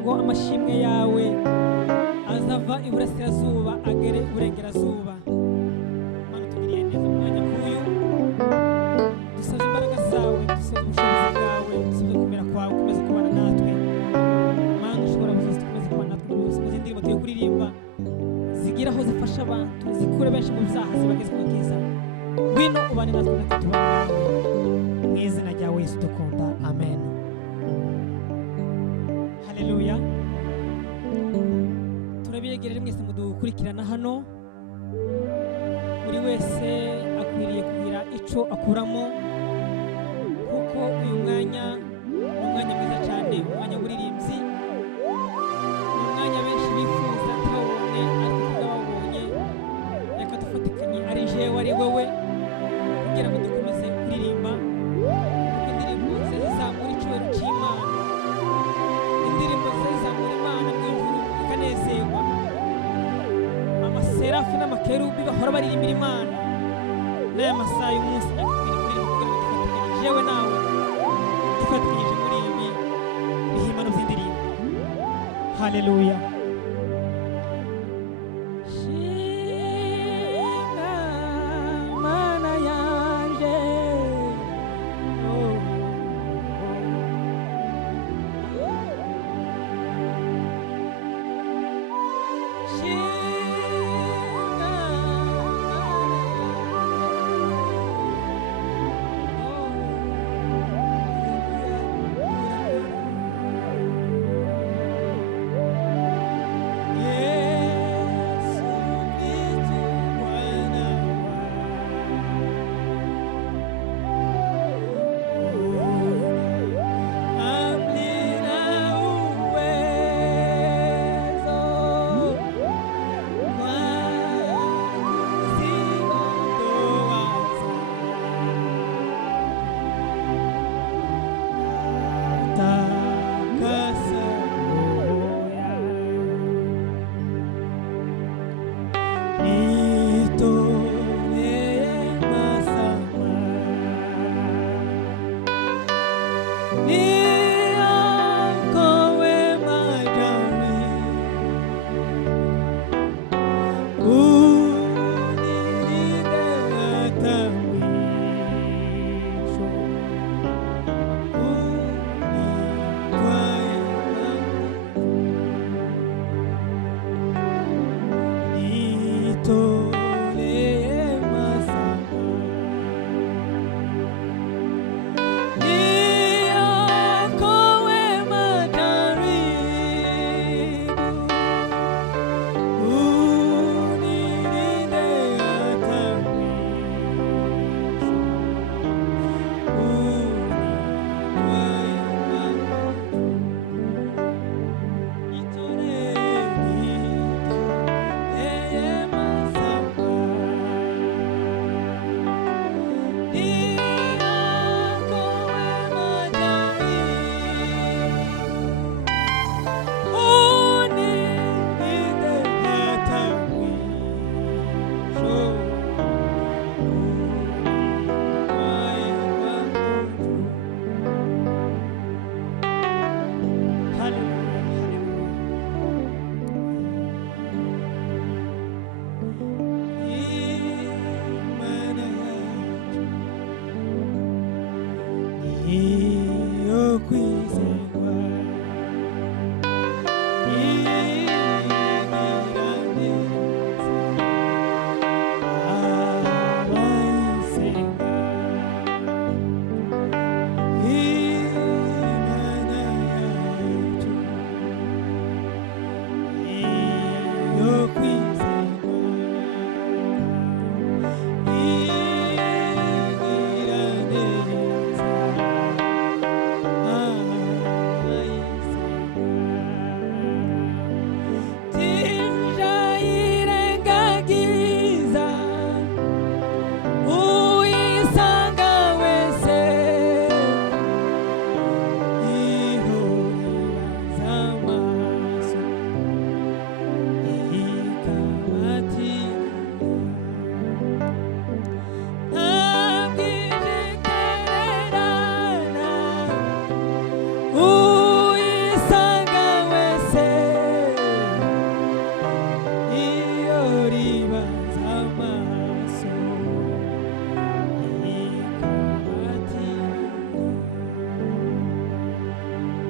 ngo amashimwe yawe azava iburasirazuba agere iburengerazuba. Mana tugiriye neza mu mwanya nk'uyu, dusabye imbaraga zawe, dusabye ubushobozi bwawe, dusabye kumera kwawe ukomeze kubana natwe. Mana ushobora byose ukomeze kubana natwe muri bose. Maze indirimbo tugiye kuririmba zigira aho zifasha abantu, zikure benshi mu byaha zibageze ku bwiza. Ngwino ubane natwe natwe tubane nawe, mu izina rya Yesu dukunda, amen. Haleluya. Turabiyegerere mwese mudukurikirana hano, buri wese akwiriye kugira ico akuramo, kuko uyu mwanya ni umwanya mwiza cyane, umwanya w'uburirimbyi, ni umwanya benshi bifuza ntibawubone ariko twababonye. Reka dufatikanye, ari jewe ari wowe, kugira ngo dukomeze kuririmba, kuko indirimbo ze zizamura icyubahiro cy'Imana, indirimbo ze zizamura Imana mu ijuru ikanezerwa. Amaserafi n'amakerubi bahora baririmbira Imana n'aya masaha y'umunsi jewe nawe dufatikanyije muri ibi bihimbano by'indirimbo. Haleluya.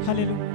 haleluya.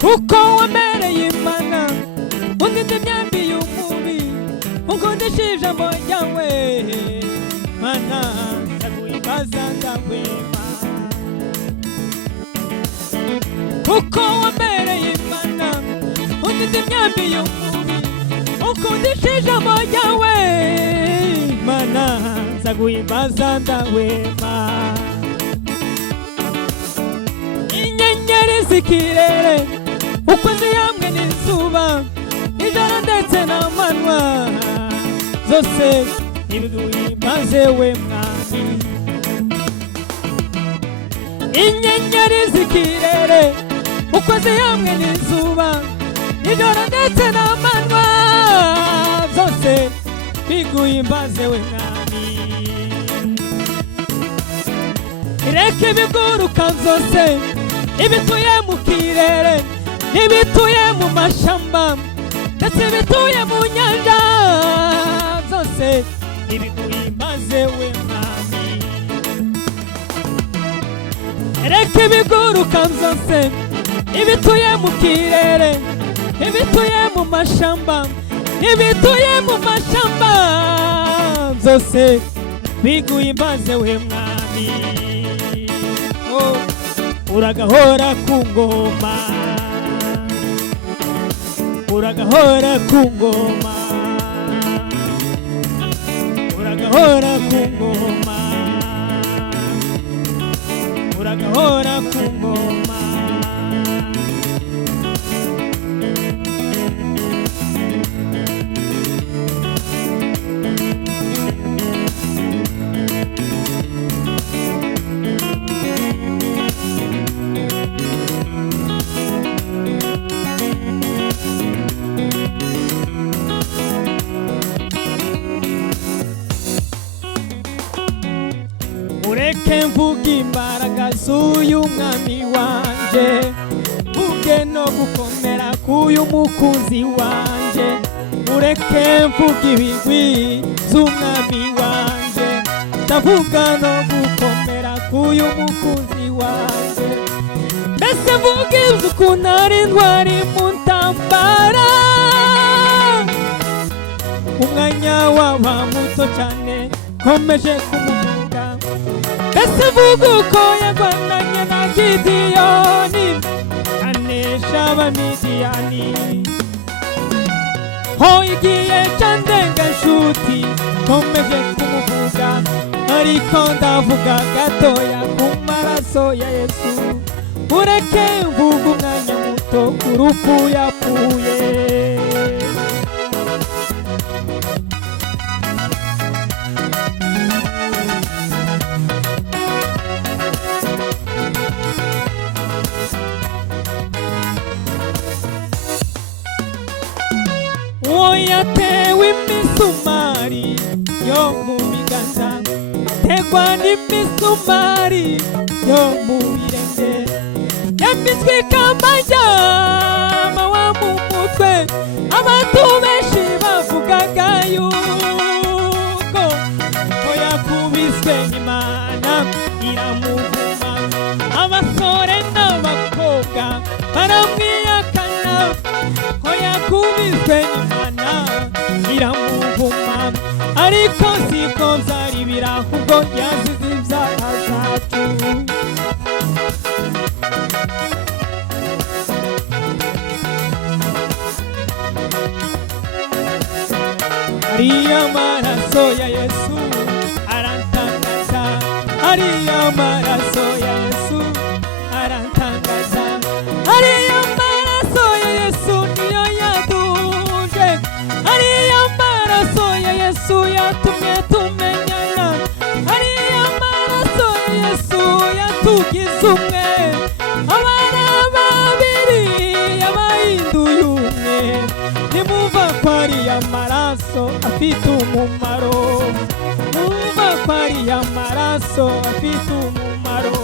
Kuko wamereye Imana undinde imyambi y'umubi unkundishije ijambo ryawe Mana ndaguhimbaza ndahwema kuko wamereye Imana undinde imyambi y'umubi unkundishije ijambo ryawe Mana ndaguhimbaza ndahwema inyenyeri z'ikirere ukwezi hamwe n'izuba ijoro ndetse n'amanywa zose nibiguhimbaze we mwami inyenyeri z'ikirere ukwezi hamwe n'izuba ijoro ndetse n'amanywa zose biguhimbaze we mwami reka ibiguruka byose ibituye mu kirere ibituye mu mashamba ndetse ibituye mu nyanja byose ibiguhimbaze we mwami reka ibiguruka byose ibituye mu kirere ibituye mu mashamba ibituye mu mashamba byose biguhimbaze we mwami oh. Uragahora ku ngoma uragahora ku ngoma uragahora ku ngoma uragahora ku ngoma Ureke mvuga imbaraga z'uyu mwami wanje mvuge no gukomera k'uyu mukunzi wanje ureke mvuga ibigwi z'umwami wanje ndavuga no gukomera k'uyu mukunzi wanje mbese mvuga iby'ukuntu ari intwari mu ntambara umwanya waba muto cyane komeje kumuvuga mbese mvuga uko yarwananye na Gideyoni anesha abamidiyani ho igihe cyandenga nshuti komeje kumuvuga ariko ndavuga gatoya ku maraso ya Yesu ureke mvuga umwanya muto ku rupfu yapfuye yatewe imisumari yo mu biganza tegwa n'imisumari yo mu birenge yambitswe ikamba ry'amahwa mu mutwe, abantu benshi bavugaga yuko ko yakubiswe n'Imana iramuvuma. Abasore n'abakobwa baramwihakana ko yakubiswe n'Imana iramuvuma, ariko siko byari biri ahubwo yazize ibyaha zacu. Ariya maraso ya Yesu arantangaza, ariya maraso ya Yesu arantangaza, ariya maraso ya Yesu niyo yaduje, ariya maraso ya Yesu yatumye tumenyana, ariya maraso ya Yesu yatugize umwe, abana babiri yabahinduye umwe. Nimumva ko ariya maraso afite umumaro, mumva ko ariya maraso afite umumaro.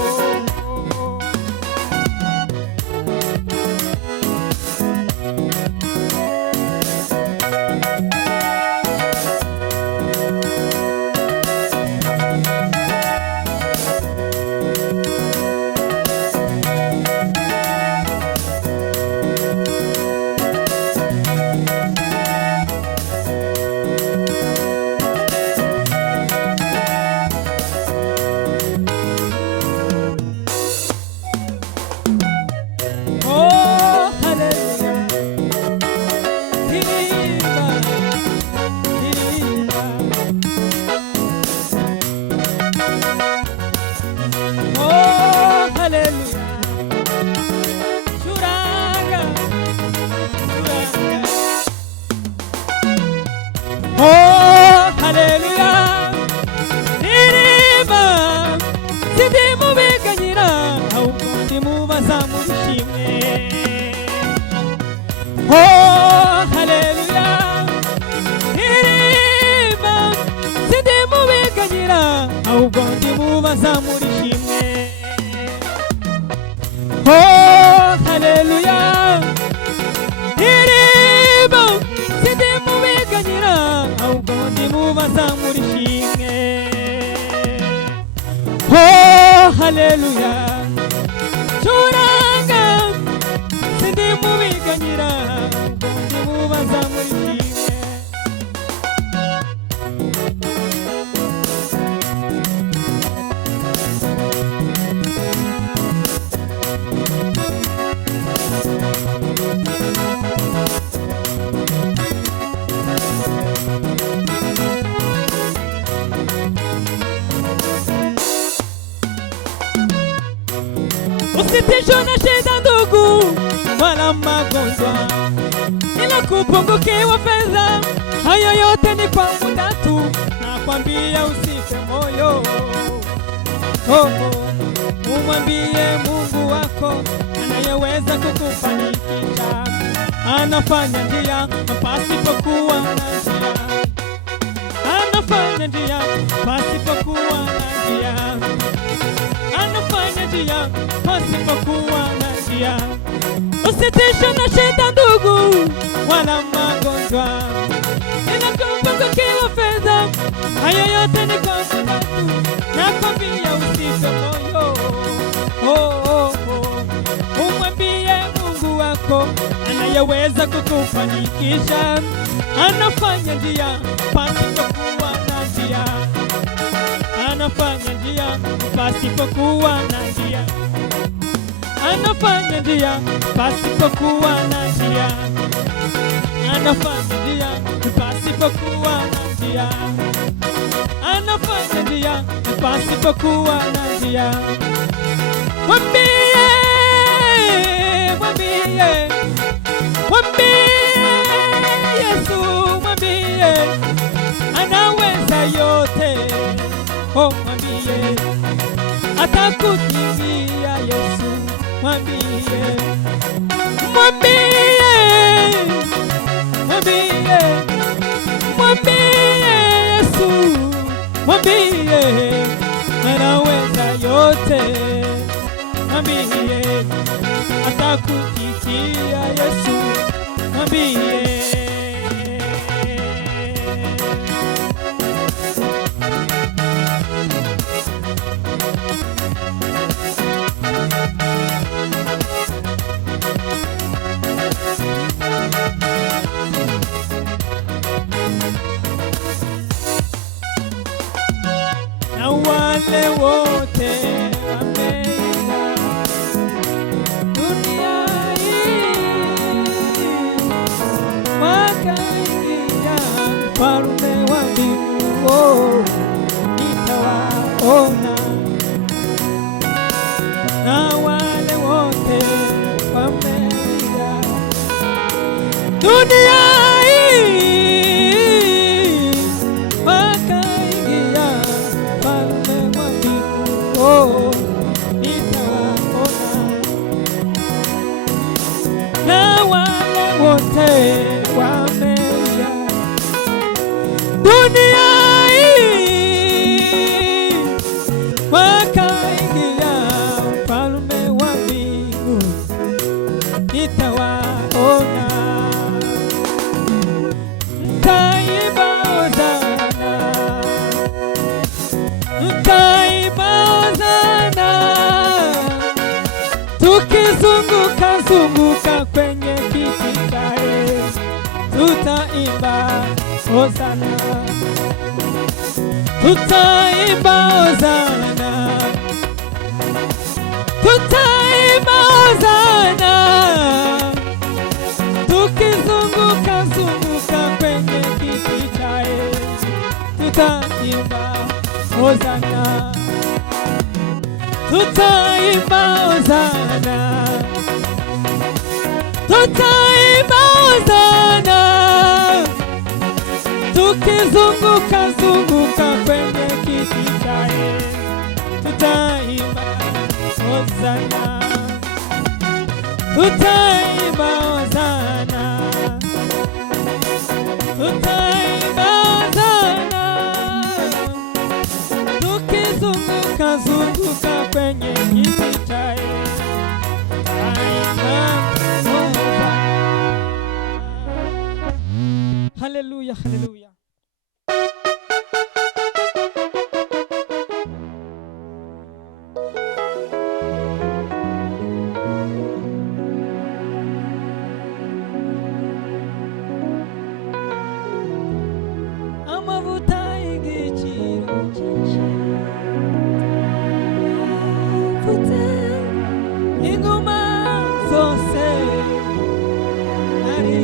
Hallelujah, churanga sindi mubiganyira ndi mubaza muri kimwe. Usitisho na shida ndugu, wala magonjwa, ila kupungukiwa fedha, hayo yote ni kwa muda tu. Nakwambia usife moyo, umwambie Mungu wako anayeweza kukufanikisha. Anafanya njia pasipokuwa na njia, anafanya njia pasipokuwa na njia, anafanya njia pasipokuwa na njia. Usitishe na shida ndugu, wala magonjwa, ila kupungukiwa fedha, hayo yote ni kwa muda tu. Nakwambia usife moyo, umwambie Mungu wako anayeweza kukufanikisha. Anafanya njia pasipokuwa na njia, anafanya njia pasipokuwa na njia, anafanya njia pasipokuwa na njia, anafanya njia pasipokuwa na njia, anafanya njia pasipokuwa na njia. Mwambie, mwambie, mwambie Yesu, mwambie anaweza yote. Mwambie atakutimia Yesu, mwambie, mwambie, mwambie, mwambie Yesu, mwambie anaweza yote, mwambie sikia Yesu mwambie. Na wale wote wameingia dunia hii, wakaingia ufalme wa mbingu, nitawaona. Na wale wote wameingia dunia zunguka kwenye kiti cha Yesu, tutaimba hosana, tutaimba hosana, tutaimba hosana, tukizunguka kwenye kiti cha Yesu, tutaimba hosana, tutaimba hosana, tutaimba hosana, tukizunguka kwenye kiti cha Yesu, tutaimba hosana, tutaimba hosana, tutaimba hosana, tukizunguka kwenye kiti cha Yesu. Haleluya, haleluya. Amavuta y'igiciro cyinshi, yavuze ingoma zose nari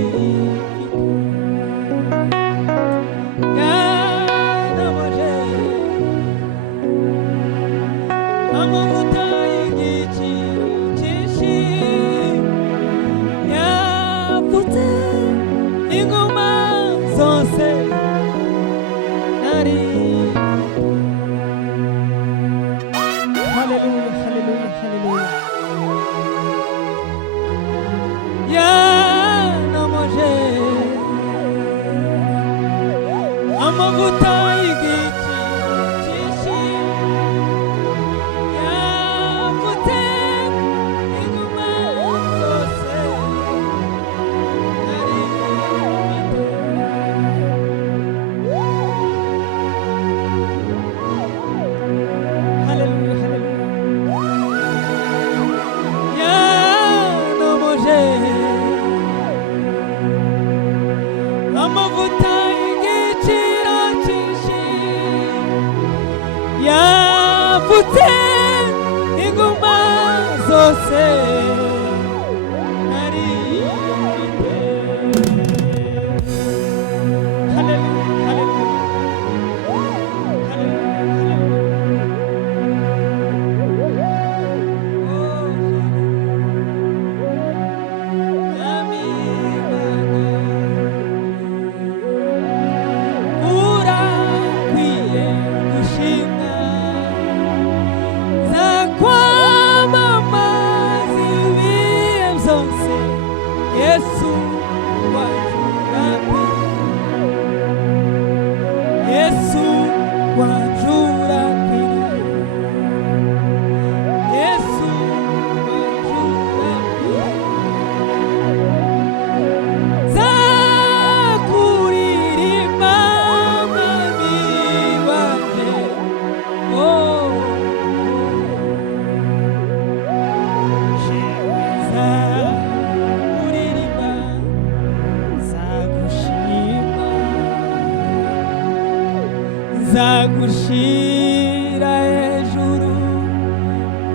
nzagushira hejuru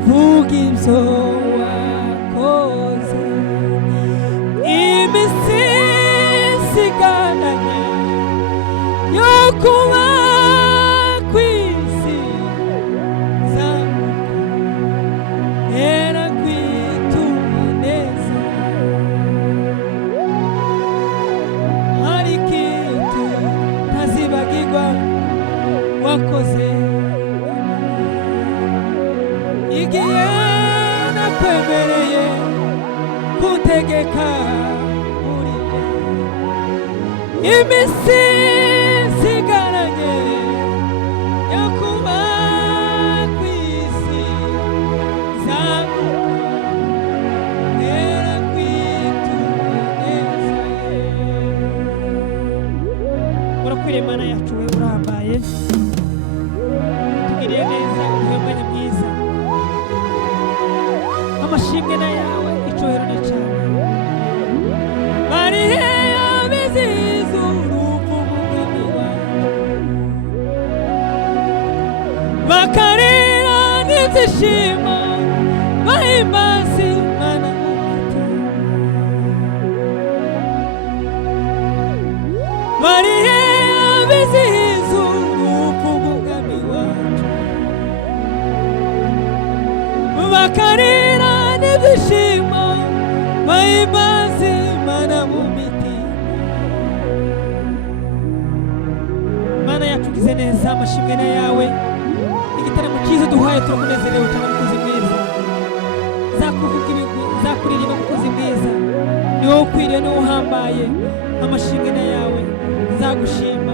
vuga ibyo wakoze iminsi isigaranye yo kuba ku isi nzamutera kwitura neza hari ikintu ntazibagirwa wakoze igihe nakwemereye kuntegeka muri njye iminsi isigaranye yo kuba ku isi nzamutera kwitura neza urakwiriye Mana yacu we urambaye tugiriye neza umwanya mwiza amashimwe na yawe icyubahiro ni cyawe barihe abizihiza urupfu rw'umwami wacu bakarira n'ibyishimo bahimbaza Imana mu mitima barihe abizihiza urupfu rw'umwami wacu bakarira n'ibyishimo bahimbaza Imana mu mitima Mana yacu ugize neza amashimwe na yawe igitaramo cyiza duhaye turakunezerewe cyane mukozi mwiza zakuvuga ibigwi zakuririmba mukozi mwiza ni wowe ukwiriye ni wowe uhambaye amashimwe na yawe zagushima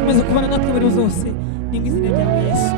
komeza kubana natwe muri zose ni mu izina ryawe Yesu.